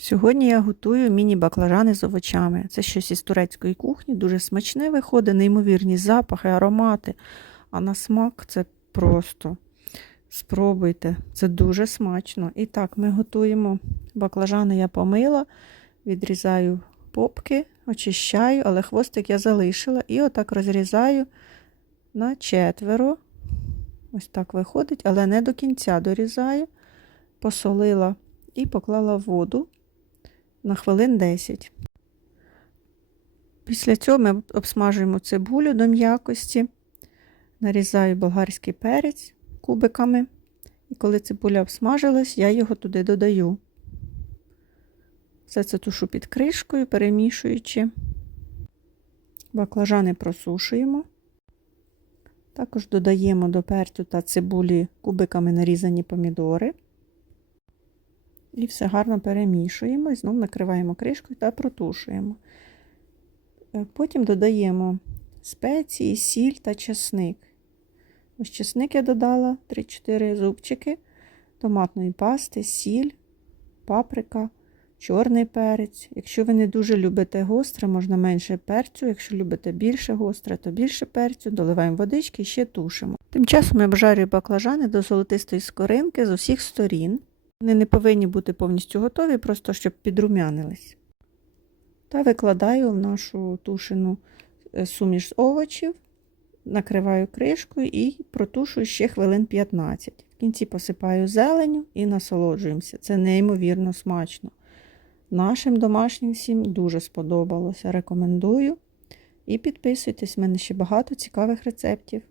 Сьогодні я готую міні-баклажани з овочами. Це щось із турецької кухні, дуже смачне виходить, неймовірні запахи, аромати. А на смак це просто спробуйте, це дуже смачно. І так, ми готуємо баклажани, я помила, відрізаю попки, очищаю, але хвостик я залишила. І отак розрізаю на четверо. Ось так виходить, але не до кінця дорізаю, посолила і поклала воду на хвилин 10. Після цього ми обсмажуємо цибулю до м'якості, нарізаю болгарський перець кубиками. І коли цибуля обсмажилась, я його туди додаю. Все це тушу під кришкою, перемішуючи. Баклажани просушуємо. Також додаємо до перцю та цибулі кубиками нарізані помідори. І все гарно перемішуємо і знову накриваємо кришкою та протушуємо. Потім додаємо спеції, сіль та чесник. Ось чесник я додала 3-4 зубчики томатної пасти, сіль, паприка, чорний перець. Якщо ви не дуже любите гостре, можна менше перцю. Якщо любите більше гостре, то більше перцю, доливаємо водички і ще тушимо. Тим часом я обжарюю баклажани до золотистої скоринки з усіх сторін. Вони не повинні бути повністю готові, просто щоб підрумянились. Та викладаю в нашу тушену суміш з овочів, накриваю кришкою і протушую ще хвилин 15. В кінці посипаю зеленю і насолоджуємося. Це неймовірно смачно. Нашим домашнім всім дуже сподобалося. Рекомендую. І підписуйтесь, в мене ще багато цікавих рецептів.